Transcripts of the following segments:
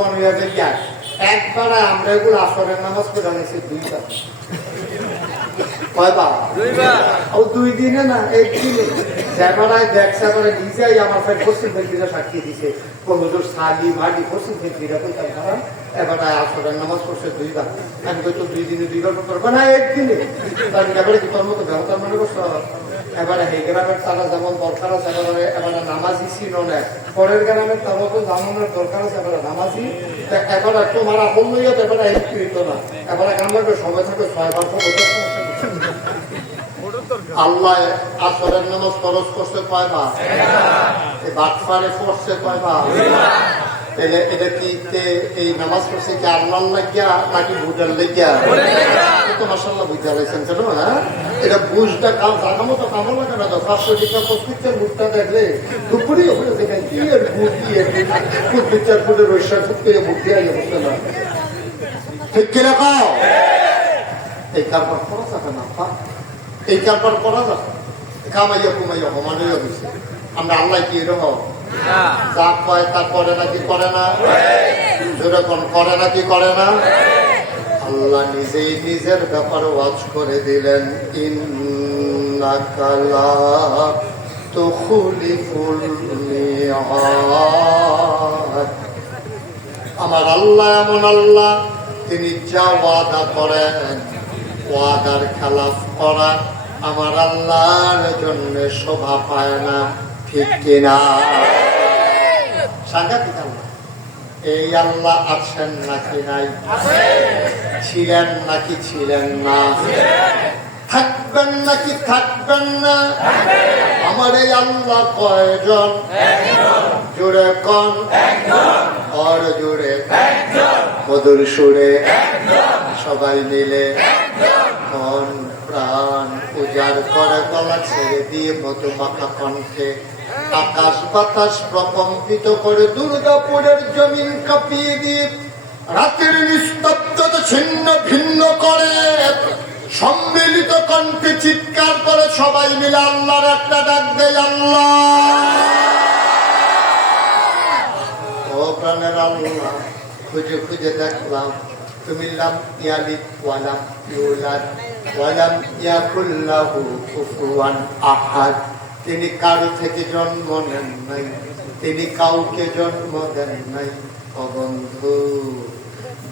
মনে হয় দেখিয়া একবার আমরা এগুলো আসরের নামাজ পড়ে আনিছি 2 বার। কয়বার? 2 বার। ও 2 দিনে না, 1 দিনে। সেবারায় দেখছে করে নিজেই আমার সাথে পশ্চিম ফেলকিরা সাক্ষী দিছে, হুজুর সালি মাটি পশ্চিম ফেলকিরা কইতাম খারাপ। এবার আসরের নামাজ পড়ছে 2 বার। আমি কই তো 2 দিনে 2 বার করবো না, 1 দিনে। তার এবারে কি তোর মতো ব্যবহার মনে করছো? এবারে এই গ্রামের তারা যেমন দরকার আছে, এবারে নামাজি ছিল না, পরের গ্রামের তারা তো জামানোর দরকার আছে, এবারে নামাজি। এবারে তোমার আপন লইয়া এবারে একটু না, এবারে গ্রামের সময় থাকে 6 বার তো আল্লাহ আসরের নামাজ ফরজ করছে কয়বার? বাটফারে পড়ছে কয়বার? এটা কি এই নামাজ পড়ছে কি আল্লাহ লাগিয়া নাকি বুঝার লাগিয়া? তো মাশাআল্লাহ বুঝা লাইছেন কেন? হ্যাঁ, এটা বুঝটা কাম জানা মতো কামো লাগে না তো। 500 টাকা প্রস্তুতের বুটটা দেখলে দুপুরে ওখানে দেখেন কি এর বুট দিয়ে বিচার করে রইসা ঢুকে বুট দিয়ে বসে না, ঠিক কিনা কাও? এই কারবার করা যাবে না, এই কারবার করা যাবে। কামাইয়া কুমাইয়া হমানইয়া দিচ্ছে। আমরা আল্লাহ কি এরকম যা কয় তা করে নাকি করে না? যেরকম করে নাকি করে না? আল্লাহ নিজেই নিজের ব্যাপারে ওয়াজ করে দিলেন, ইন্নাকা লা তুখলিফুল মিআদ। আমার আল্লাহ এমন আল্লাহ, তিনি যা ওয়াদা করেন ওয়াদার খেলাফ করা আমার আল্লাহর জন্য শোভা পায় না, ঠিক কিনা? সাংঘাতিক আল্লাহ। এই আল্লাহ আছেন নাকি নাই? ছিলেন নাকি ছিলেন না? থাকবেন নাকি থাকবেন না? আমার এই আল্লাহ কয়জন? জোরে কন, আর জোরে মধুর সুরে সবাই মিলে মন প্রাণ উজাড় করে গলা ছেড়ে দিয়ে মধুমাখা কণ্ঠে আকাশ বাতাস প্রকম্পিত করে দুর্গাপুরের জমিন কাঁপিয়ে দিয়ে রাতের নিস্তব্ধতা ছিন্ন ভিন্ন করে সম্মিলিত কণ্ঠে চিৎকার করে সবাই মিলে আল্লাহর একটা ডাক দেয়, আল্লাহ ও প্রাণের আল্লাহ, খুঁজে খুঁজে দেখলাম তুমি লাম ইয়ালিদ ওয়ালাম ইউলাদ ওয়ালাম ইয়াকুল লাহু কুফুয়ান আহাদ। তিনি কারো থেকে জন্ম নেন নাই, তিনি কাউকে জন্ম দেন নাই। ও বন্ধু,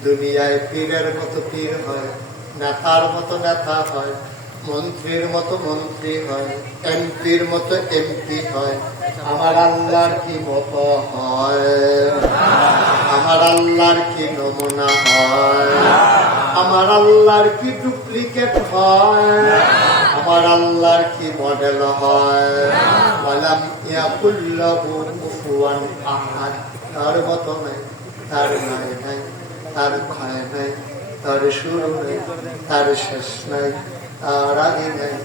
দুনিয়ায় পীরের মতো পীর হয়, নেতার মতো নেতা হয়, মন্ত্রীর মতো মন্ত্রী হয়, এমপির মতো এমপি হয়। আমার আল্লাহর কি মতো হয়? আমার আল্লাহর কি নমুনা হয়? আমার আল্লাহর কি ডুপ্লিকেট হয়? আমার আল্লাহর কি মডেল হয়? ওয়ালাম ইয়াকুল লাহু কুফুয়ান আহাদ। তার মতো নাই, তার নাই নাই, তার ক্ষয় নাই, তার শুরু নেই, তার শেষ নাই, তার আগে নাই,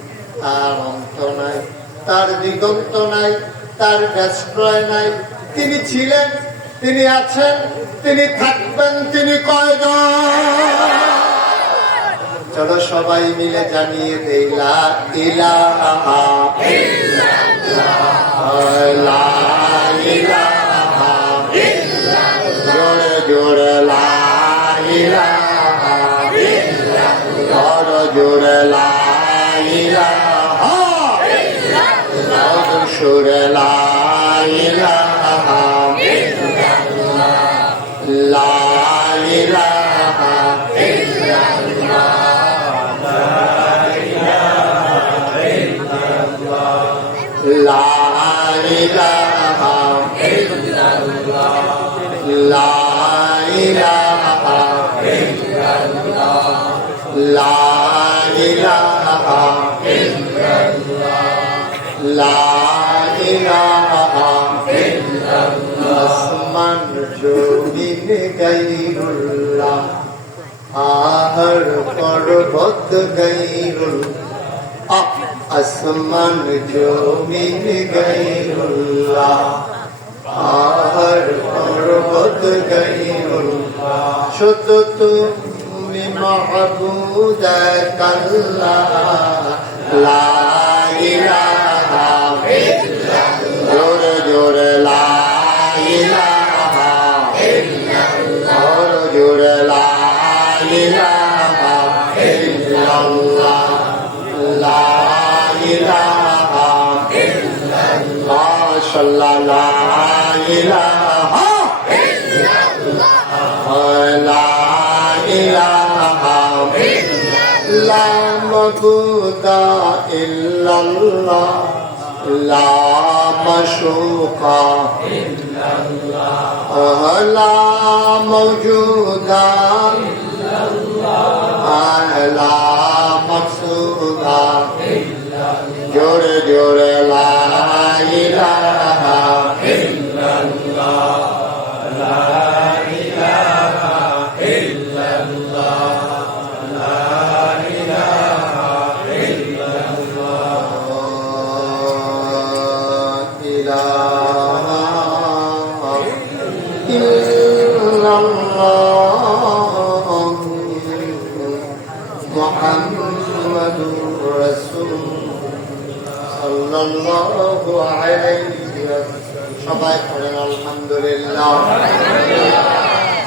তার অন্ত নাই, তার দিগন্ত নাই, তার ব্যস্ত্রয় নাই। তিনি ছিলেন, তিনি আছেন, তিনি থাকবেন, তিনি কয়জন? চলো সবাই মিলে জানিয়ে দেই, লা ইলাহা ইল্লাল্লাহ, লা ইলাহা ইল্লাল্লাহ, জোরে জোরে লা ইলাহা ইল্লাল্লাহ, জোরে লা ইলাহা ইল্লাল্লাহ, সুরে লা ইলাহা ইল্লাল্লাহ, লা ইলাহা ইল্লাল্লাহ, লা ইলাহা ইল্লাল্লাহ, লা ইলাহা ইল্লাল্লাহ, লা ইলাহা ইল্লাল্লাহ, লা ইলাহা ইল্লাল্লাহ। আসমান জমিন গায়রুল্লাহ, পাহাড় পর্বত গায়রুল্লাহ, আসমান জমিন গায়রুল্লাহ, পাহাড় পর্বত গায়রুল্লাহ। শত তুমি মাহবুদ কাল্লাহ, লা ইলাহা ইল্লাল্লাহ, জোরে জোরে লা ইলাহা ইল্লাল্লাহ, জোরে লা ইলাহা ইল্লাল্লাহ লা ইলাহা ইল্লাল্লাহ মাশাআল্লাহ লা ইলাহা লা ইলাহা লা মাবুদা ইল্লাল্লাহ লা মাশুকা ইল্লাল্লাহ লা মাওজুদা ইল্লাল্লাহ লা মাকসুদা ইল্লাল্লাহ জোরে জোরে লা ইলাহা ইল্লাল্লাহ লা ইলাহা ইল্লাল্লাহ লা ইলাহা ইল্লাল্লাহ ইলাহা ইল্লাল্লাহ মুহাম্মাদুর রাসূলুল্লাহ সাল্লাল্লাহু আলাইহি ওয়াসাল্লাম সবাই পড়েন আলহামদুলিল্লাহ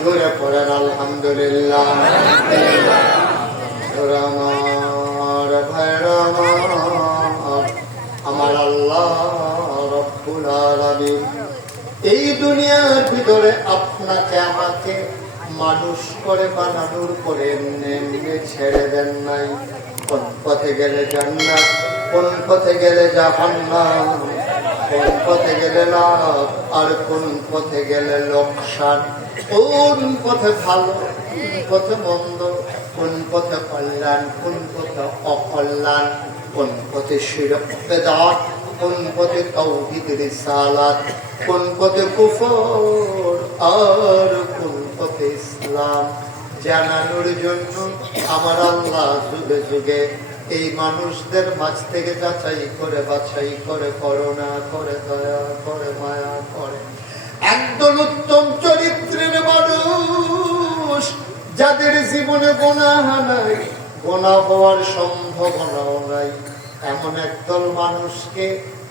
জোরে পড়েন আলহামদুলিল্লাহ আমার ভাইরা আমার আল্লাহ রব্বুল আলামিন এই দুনিয়ার ভিতরে আপনাকে আমাকে মানুষ করে বানানোর পরে এমনি ছেড়ে দেন নাই। কোন পথে গেলে জান্নাত, কোন পথে গেলে জাহান্নাম, কোন পথে গেলে লাভ আর কোন পথে গেলে লোকসান, কোন পথে ভালো কোন পথে মন্দ, কোন পথে কল্যাণ কোন পথে অকল্যাণ, কোন পথে শিরক বেদাত, কোন পথে তাওহীদ রিসালাত, কোন পথে কুফর আর কোন পথে ইসলাম জানানোর জন্য আমার আল্লাহ যুগে যুগে এই মানুষদের মাঝ থেকে যাচাই করে বাছাই করে করুণা করে দয়া করে মায়া করে একদল উত্তম চরিত্রের মানুষ যাদের জীবনে গুনাহ নাই, গুনাহ হওয়ার সম্ভাবনাও নাই, এমন একদল মানুষকে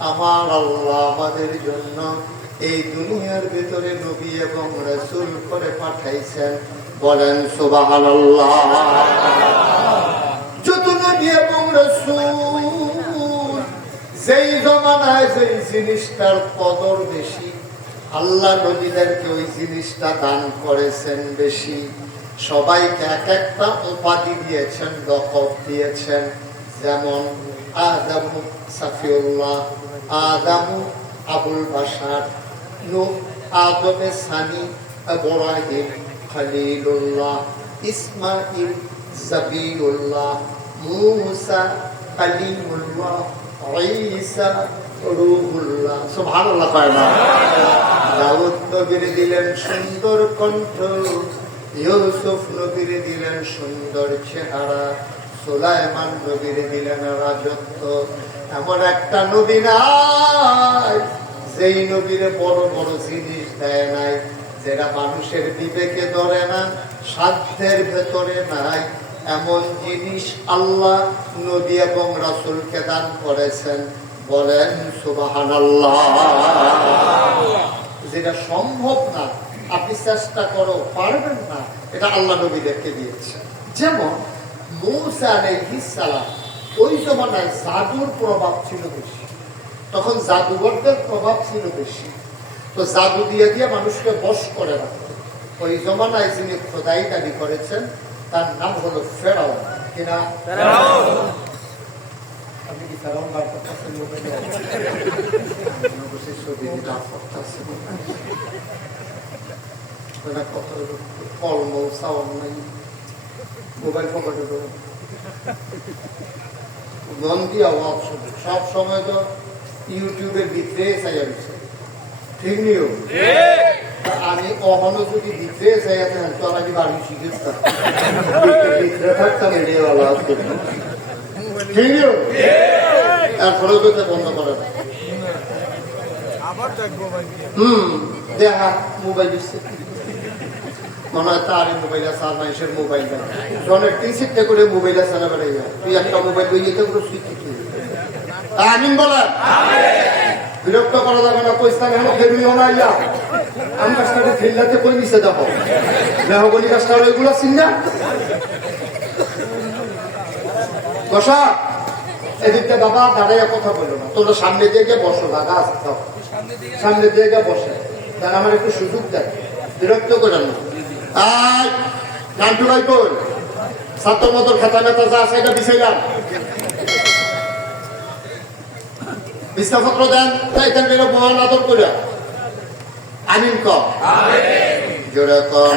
আমার আল্লাহ আমাদের জন্য এই দুনিয়ার ভিতরে নবী এবং রাসূল করে পাঠাইছেন। বলেন সুবহানাল্লাহ। যত নবী এবং রাসূল যেই জমানায় যেই জিনিসটার কদর বেশি, আল্লাহ নবীদেরকে ওই জিনিসটা দান করেছেন বেশি। সবাইকে এক একটা উপাধি দিয়েছেন, লকব দিয়েছেন। যেমন আদম সাফিউল্লাহ, আদম আবুল বাশার, নূহ আদমে সানি, ইব্রাহিম খলিলুল্লাহ, ইসমাঈল জাবিউল্লাহ, মূসা কালিমুল্লাহ, ঈসা রূহুল্লাহ। সুবহানাল্লাহ। দাউদ নবীর দিলেন সুন্দর কণ্ঠ, ইউসুফ নবীর দিলেন সুন্দর চেহারা, সুলাইমান নবীর দিলেন রাজত্ব। এমন একটা নবী নাই যেই নবীর বড় বড় জিনিস দেয় নাই, যেটা মানুষের বিবেকে ধরে না, সাধ্যের ভেতরে নাই, এমন জিনিস আল্লাহ নবী এবং রাসূলকে দান করেছেন। বলেন সুবহানাল্লাহ। যেটা সম্ভব না, আপনি চেষ্টা করো পারবেন না, এটা আল্লাহ নবীদেরকে দিয়েছে। যেমন মূসা আলাইহিস সালাম, ওই জমানায় জাদুর প্রভাব ছিল বেশি, তখন জাদুঘরদের প্রভাব ছিল বেশি, তো জাদু দিয়ে দিয়ে মানুষকে বশ করে রাখত। ওই জমানায় যিনি খোদাই দাবি করেছেন তার নাম হলো ফেরাউন। কিনা? আপনি কি ফেরাউন বার করতেছেন? মোবাইল পকেটে করে মন দিয়ে অভাব শুধু সব সময় তো ইউটিউবের ভিতরে চাইয়া দিচ্ছে, ঠিক নিও। আমি কখনো যদি ভিতরে চাইয়াতেন তো আমি বাড়ি শিখেছিলাম, ভিতরে থাকতাম এড়িয়েওয়ালা ঠিক নিও। এরপরেও তো বন্ধ করে না। দেখা মোবাইল দিচ্ছে, মনে হয় তারই মোবাইল আছে, আর মানুষের মোবাইল দেয় জনের 3-4টা করে মোবাইল আছে না বেড়ে যায়। তুই একটা মোবাইল বই যেতে পুরো সুইচ আমিন বলেন। বিরক্ত করা যাবে না, পয়সা নেই ফেরুইও না, ইয়া আমার সাথে ফেললাতে কই নিচে যাবো। মেহগনি গাছটা ওইগুলো চিন্তা বসা এদিকটা বাবা দাঁড়াইয়া কথা বললো না, তোমরা সামনে দিয়ে গিয়ে বসো না, গাছ সামনে দিয়ে গিয়ে বসে, তাহলে আমার একটু সুযোগ দেয়, বিরক্ত করেন না। আর নান্টু ভাই কই ছাত্র মতন খাতা মেতা যা আছে এটা বিছাইলাম, বিছনাপত্র দেন, এখান থেকে বহান আদর করে আমিন কম জোরে কম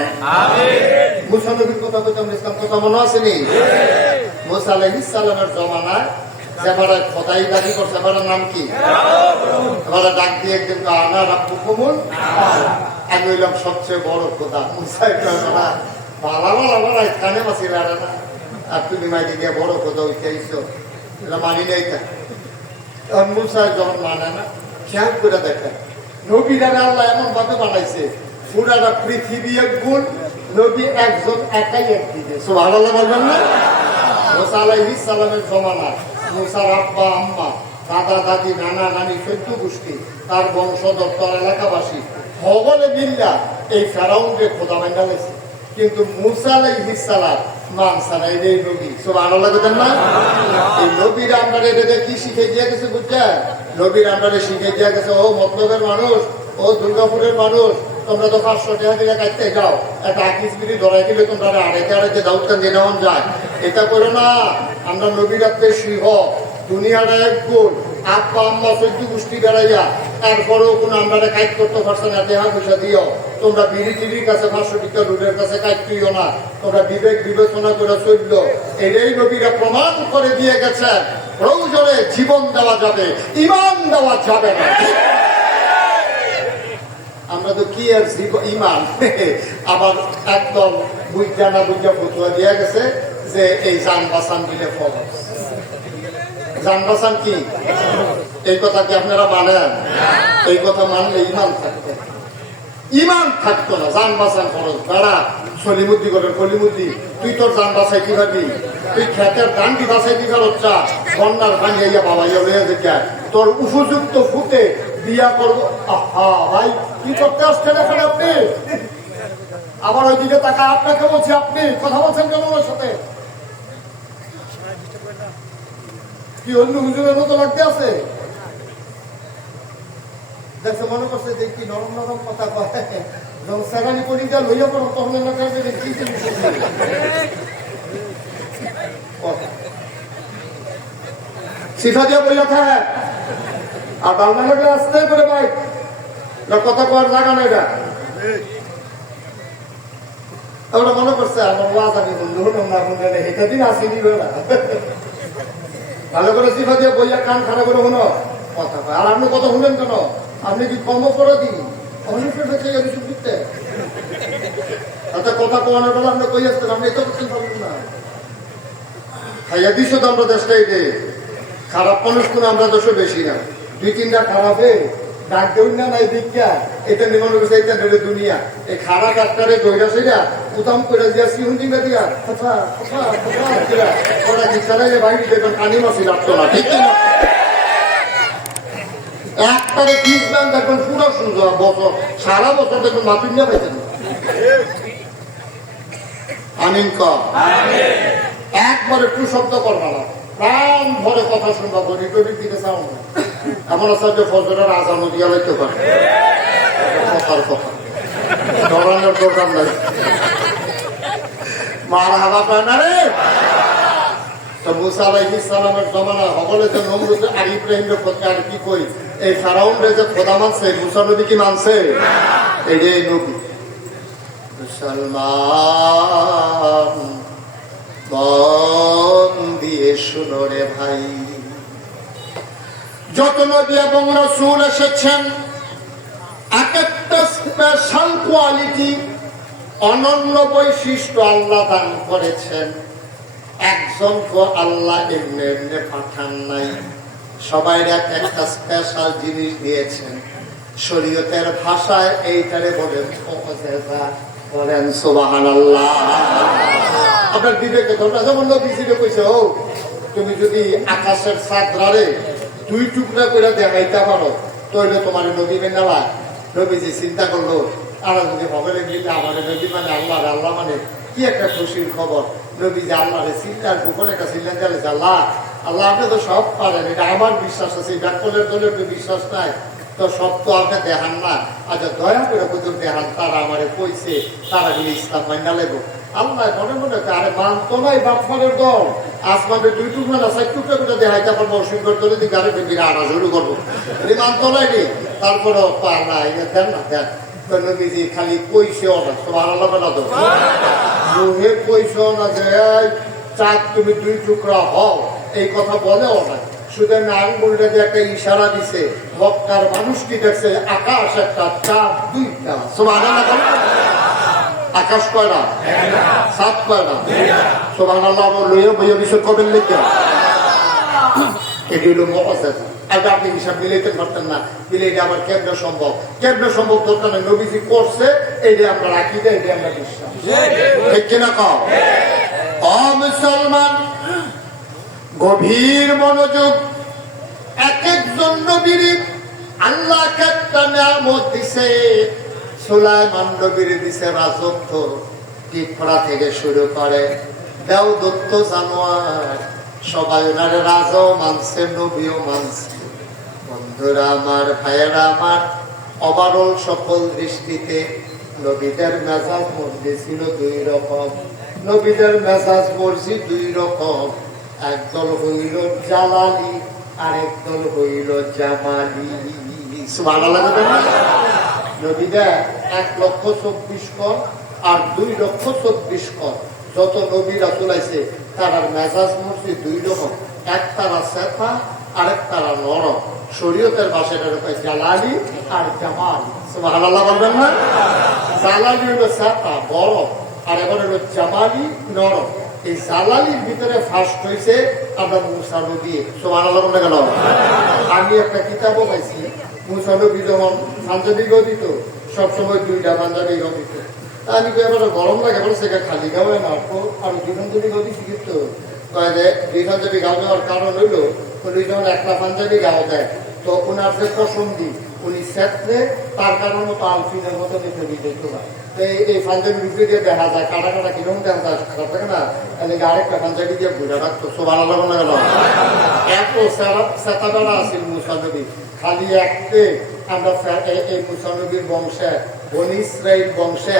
মুসা নবীর কথা কইতাম, ইসলাম কথা মনে আছে নি? মুসা আলাইহিস সালামের জমানায় যেবারে খোদাই দাবি করছে, এবারের নাম কি? এবারে ডাক দিয়ে একদিন আনা রাব্বুকুমুল, আমি হইলাম সবচেয়ে বড় খোদা। মুসা একটা ভালা ভালা ভালা কানে মাসি লাড়ে না, আর তুমি মাইকে গিয়ে বড় খোদা হইতে আইছো, এটা মানি নাই। মুসা যখন মানে না, খেয়াল করে দেখেন নবীরা আল্লাহ এমন ভাবে বানাইছে, পুরাটা পৃথিবী এক গুণ, নবী একজন একাই একদিকে। সুবহানাল্লাহ বলবেন না? মুসা আলাইহিস সালামের জমানা মুসার আব্বা আম্মা দাদা দাদি নানা নানি 14 গোষ্ঠী তার বংশধর তার এলাকাবাসী সকলে মিল্লা এই ফেরাউনকে খোদা মাইনা লাইছে, কিন্তু মুসা আলাইহিস সালাম মানসা না, এই নবী। সুবহানাল্লাহ বলেন না? এই নবীর আমরারে এটা কি শিখে দিয়ে গেছে বুঝছেন? নবীর আমরারে শিখে দিয়ে গেছে, ও মতলবের মানুষ, ও দুর্গাপুরের মানুষ, তোমরা তো 500 টাকা দিলে কাটতে যাও, একটা আকিস বিড়ি ধরাই দিলে তোমরা আড়াইতে আড়াইতে দাউদটা নিয়ে নেওয়া যায়, এটা করো না। আমরা নবীর আত্মে সিংহ, দুনিয়াটা এক গুণ, আব্বা আম্মা 14 গোষ্ঠী বেড়াইয়া তারপরেও কোনো আমরা কাজ করতে পারছে না, দেহা পয়সা দিও, তোমরা বিড়ি টিড়ির কাছে 500 টাকা রুটের কাছে কাজ করিও না, তোমরা বিবেক বিবেচনা করে চলল। এটাই নবীরা প্রমাণ করে দিয়ে গেছে, প্রয়োজনে জীবন দেওয়া যাবে, ইমান দেওয়া যাবে না। আমরা তো কি আর ইমান আবার একদম বুঝা না বুঝা ফতুয়া দিয়ে গেছে যে এই যান বাসান দিলে ফরজ। যান বাসান কি এই কথা কি আপনারা মানেন? এই কথা মানলে ইমান থাকতো, ইমান থাকতো না। যান বাসান ফরজ দাঁড়া সলিমুদ্দি করে, কলিমুদ্দি তুই তোর যান বাসাই কি পারবি? তুই খেতের ধান কি বাসাই কি ফেরত বন্যার ভাঙিয়া বাবাইয়া লইয়া দেখে তোর উপযুক্ত ফুটে বিয়া করবো। আহা ভাই কি করতে আসছেন এখন আপনি? আবার ওইদিকে টাকা আপনাকে বলছি, আপনি কথা বলছেন কেন ওর সাথে? কি অন্য হুজুরের মতো লাগতে আছে? দেখছে মনে করছে যে কি নরম নরম কথা কয়, যখন সেরানি করি যা লইয়া পড়ো তখন শিফা দিয়ে বইয়া থাকে, আর বাংলা লাগলে আসতে করে ভাই কথা কওয়ার জায়গা নেই। ওরা মনে করছে আমার ওয়াজ আমি বন্ধু হলাম না, এটা দিন আসেনি না। ভালো করে শিফা দিয়ে বইয়া কান খারাপ করে হলো কথা কয়। আর আপনি কথা শুনেন কেন? আপনি কি কর্ম করে দিন কথা কোয়ানোর বেলা আমরা কই আসতেন, আপনি এটা করতেন পারবেন না। খাইয়া দিস তো আমরা দেশটাই দে, খারাপ মানুষ কোন আমরা দেশও বেশি না, 2-3টা খারাপে ডাক দেউন না নাই দীক্ষা, এটা নির্মাণ করেছে এটা ধরে দুনিয়া। এই খারাপ ডাক্তারে দইরা সেটা উদাম করে দিয়া সিহুন্দি না দিয়া কথা কথা কথা ওরা দীক্ষা নাইলে বাইরে দেখবেন কানি মাসি রাখতো না, ঠিক না? একবারে কিনবেন দেখবেন পুরো সুন্দর বছর, সারা বছর দেখবেন মাপিন নিয়ে পাইতেন। আমিন কম একবার একটু শব্দ করবা না, প্রাণ ভরে কথা শুনবা, গরিব গরিব দিকে চাও না। এমন আছে যে ফজরের আজানও দিয়া লাইতে পারে, কথার কথা ধরানোর দরকার নাই। মার হাওয়া পায় না রে। তো মুসা আলাইহিস সালামের জমানা সকলে যে নমরুদ আর ইব্রাহিমের কথা আর কি কই, এই ফেরাউনরে যে খোদা মানছে, মুসা নবী কি মানছে? এই নবী মুসলমান মন দিয়ে শুনো রে ভাই, যত নবী এবং রাসূল এসেছেন এক একটা স্পেশাল কোয়ালিটি, অনন্য বৈশিষ্ট্য আল্লাহ দান করেছেন। একজনকে আল্লাহ এমনি এমনি পাঠান নাই, সবাই এক একটা স্পেশাল জিনিস দিয়েছেন। শরীয়তের ভাষায় এইটারে বলেন বলেন সুবহানাল্লাহ। আপনার বিবেকে তোমরা যেমন নবীজিকে কইছে, ও তুমি যদি আকাশের চাঁদরারে 2 টুকরা করে দেখাইতে পারো তাহলে তোমার নবী নেওয়া। নবীজি চিন্তা করলো আর যদি হগলে মিললে আমাদের নবী মানে আল্লাহ, আল্লাহ মানে কি একটা খুশির খবর। নবী যে আল্লাহরে চিন্তার গোপনে একটা চিন্তা চালিয়েছে, আল্লাহ আল্লাহ আপনি তো সব পারেন, এটা আমার বিশ্বাস আছে, ডাক্তারের দলের তো বিশ্বাস নাই, তো সব তো আপনি দেখান না। আচ্ছা দয়া করে হুজুর দেখান, তারা আমারে কইছে তারা গিয়ে ইসলাম মাইনা লেগো। আল্লাহ মনে মনে আরে মানতো নাই বাপমানের দল, আসমানের 2 টুকরা না 4 টুকরা করে দেখাইতে পারবো, অসুবিধার দলে দিকে আরে বেবিরা আনা শুরু করবো, মানতো নাই নি। তারপরে না দেন না দেন, নবীজি খালি কইছেও না, সুবহানাল্লাহ বলা তো মুহে কইছেও না যে চাঁদ তুমি 2 টুকরা হও, এই কথা বলেও না। শুধু আঙ্গুলটা দিয়ে একটা ইশারা দিছে, মক্কার মানুষ কি দেখছে আকাশ একটা, চাঁদ 2টা। সুবহানাল্লাহ, আকাশ কয়টা, চাঁদ কয়টা? সুবহানাল্লাহ লইয়া বইয়া বিষয় কবেন লিখে এটি হলো মুআজিজা। আগে আপনি হিসাব মিলাইতে পারতেন না, মিলাইতে আবার কেমনে সম্ভব? কেমনে সম্ভব দরকার নেই, নবীজি করছে, এইটা আমরা রাখি দেয়, এটা আমরা বিশ্বাস, ঠিক কিনা কও? ও মুসলমান, গভীর মনোযোগ। এক একজন নবীর আল্লাহ একটা নিয়ামত দিছে। সুলাইমান নবীর দিছে রাজত্ব, টিপরা থেকে শুরু করে দেওদত্ত জানোয়ার, সবাই ওনারে রাজাও মানছে, নবীও মানছে। বন্ধুরা আমার, ভাইয়েরা আমার, ওভারঅল সকল দৃষ্টিতে নবীদের মেজাজ মর্জি ছিল 2 রকম। নবীদের মেজাজ মর্জি 2 রকম, একদল হইল জালালি, আরেক দল হইল জামালি। সুবহানাল্লাহ। নবীদের 1,24,000 কর আর 2,24,000 কর। যত নবী রাসূল আইছে তার মেজাজ মর্জি 2 রকম, এক তারা সেফা, আরেক তারা নরম। শরীয়তের ভাষায় জালালি আর জামালি। সুবহানাল্লাহ বলবেন না? জালালি হলো সেফা বড়, আর এবার হলো জামালি নরম। এই জালালির ভিতরে ফার্স্ট হয়েছে আমরা মুসা নবী। সুবহানাল্লাহ বলতে গেল। আমি একটা কিতাবও পাইছি, মুসা নবী যখন পাঞ্জাবি গদিত, সবসময় 2টা পাঞ্জাবি গদিত। আমি এবার গরম লাগে বলে সেটা খালি গাওয়া মারবো, আর 2 পাঞ্জাবি গদি শিখিত। 2 পাঞ্জাবি গাও দেওয়ার কারণ হইলো, উনি যখন একটা পাঞ্জাবি গাও দেয় তো ওনার যে পছন্দি উনি সেটলে তার কারণ মতো আলফিনের মতো নিতে দিত না। এই পাঞ্জাবি রুপি দিয়ে দেখা যায় কাটা কাটা কিরকম দেখা যায়, খারাপ থাকে না, এদিকে আরেকটা পাঞ্জাবি দিয়ে ঘুরে রাখতো। সুবহানাল্লাহ বলা গেল। এত সেতাবেলা আছিল মুসা নবী, খালি একটে আমরা এই মুসা নবীর বংশে, বনি ইসরাইল বংশে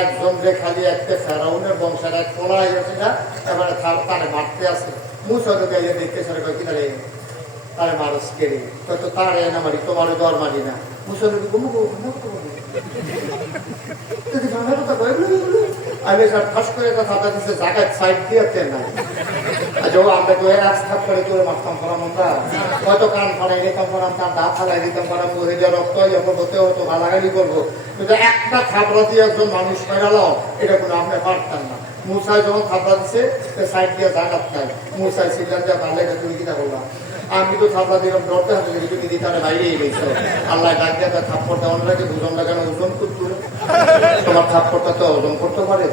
একজন যে খালি একটা ফেরাউনের বংশের এক ফোলা হয়ে গেছে না, এবারে তারে মারতে আসে। মুসা নবী আইয়া দেখতে সারে কিনারে তারে মানুষ কেড়ে তো তার না মারি, তোমার দর মারি না। মুসা নবী আমি ফাঁস করে কথা দিচ্ছে জায়গায় সাইড দিয়ে না, আমরা তো রাস্তা করে তোর মারতাম পারাম, আমরা হয়তো কান ফাড়াই নিতাম পারাম, তার দাঁত ফালাই দিতাম পারাম, মহিলা রক্ত হতে হতো গালাগালি করবো, কিন্তু একটা থাপড়া দিয়ে একজন মানুষ ফেরালো এটা কোনো আপনি পারতেন না। মুসাই যখন থাপড়া দিচ্ছে সাইড দিয়ে জাগাত নাই, মুসাই ছিলেন যে ভালো তুমি কিনা করলাম, আমি তো থাপড়া দিলাম ডরতে হাতে লেগে তুমি দিতে বাইরেই গেছো। আল্লাহ ডাক দিয়ে তার থাপ্পড় দেওয়ার লাগে দুজন না কেন ওজন করতো, তোমার থাপ্পড়টা তো ওজন করতে পারে।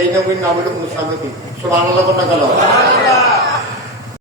এই নবীর নাম হলো মুসা নবী। সুবহানাল্লাহ বলা গেল।